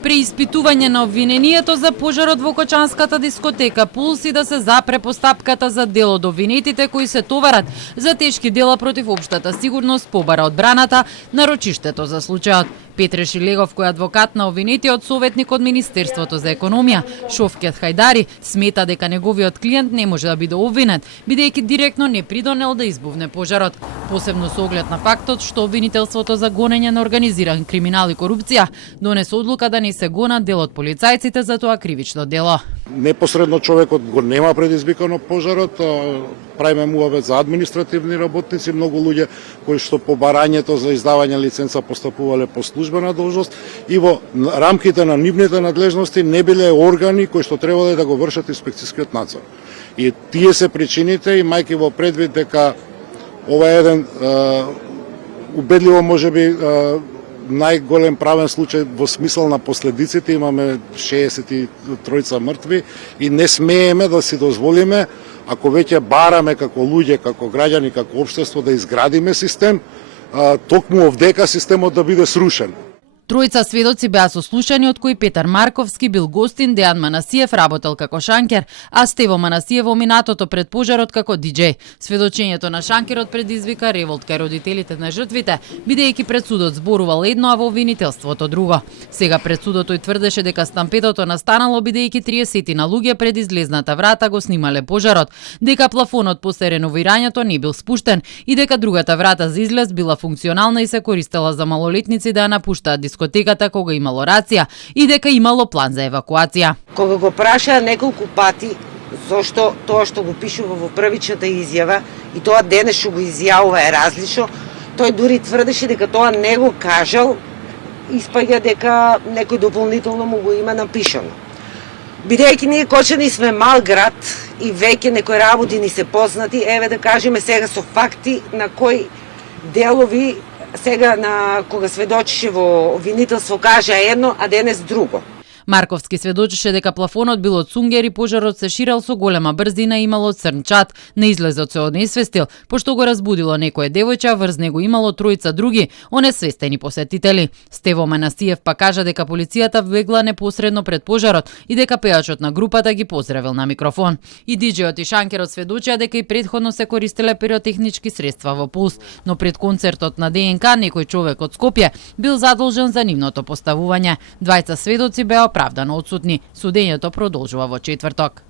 Преиспитување на обвинението за пожарот во Кочанската дискотека Пулс и да се запре постапката за дел од обвинетите кои се товарат за тешки дела против општата сигурност, побара одбраната, нарочиштето за случајот. Петре Шилегов, кој е адвокат на обвинетиот советник од Министерството за економија, Шовкет Хајдари, смета дека неговиот клиент не може да биде обвинет, бидејќи директно не придонел да избувне пожарот. Посебно со оглед на фактот што обвинителството за гонење на организиран криминал и корупција донесе одлука да не се гонат дел од полицајците за тоа кривично дело. Непосредно човекот го нема предизвикано пожарот, правиме муавет за административни работници, многу луѓе кои што по барањето за издавање лиценца постапувале по службена должност и во рамките на нивните надлежности не биле органи кои што требале да го вршат инспекцијскиот надзор. И тие се причините, имајќи во предвид дека ова е еден убедливо можеби најголем правен случај во смисла на последиците, имаме 63 мртви и не смееме да си дозволиме, ако веќе бараме како луѓе, како граѓани, како општество да изградиме систем, токму овдека системот да биде срушен. Тројца сведоци беа сослушани, од кои Петар Марковски бил гостин, Дејан Манасиев работел како шанкер, а Стево Манасиев во минатото пред пожарот како диџеј. Сведочењето на шанкерот предизвика револт кај родителите на жртвите, бидејќи пред судот зборувал едно, а во обвинителството друго. Сега пред судот тој тврдеше дека стампедото настанало бидејќи 30 на луѓе пред излезната врата го снимале пожарот, дека плафонот после реновирањето не бил спуштен и дека другата врата за излез била функционална и се користела за малолетници да ја напуштаат дискотеката кога имало рација и дека имало план за евакуација. Кога го прашаа неколку пати зошто тоа што го пишува во првичната изјава и тоа денес што го изјавува е различно, тој дури тврдеше дека тоа не го кажал, испаѓа дека некој дополнително му го има напишано. Бидејќи ние Кочани сме мал град и веќе некои работи ни се познати, еве да кажеме сега со факти на кои делови сега на кога сведочише во обвинителство кажа едно, а денес друго. Марковски сведочише дека плафонот бил од сунгер и пожарот се ширел со голема брзина и имало црн чат. На излезот се онесвестил, пошто го разбудило некое девојче, врз него имало тројца други онесвестени посетители. Стево Манасиев па кажа дека полицијата вбегла непосредно пред пожарот и дека пејачот на групата ги поздравил на микрофон. И диџејот и шанкерот сведочија дека и претходно се користеле пиротехнички средства во Пулс, но пред концертот на ДНК некој човек од Скопје бил задолжен за нивното поставување. Двајца сведоци беа оправдано отсутни. Судењето продолжува во четврток.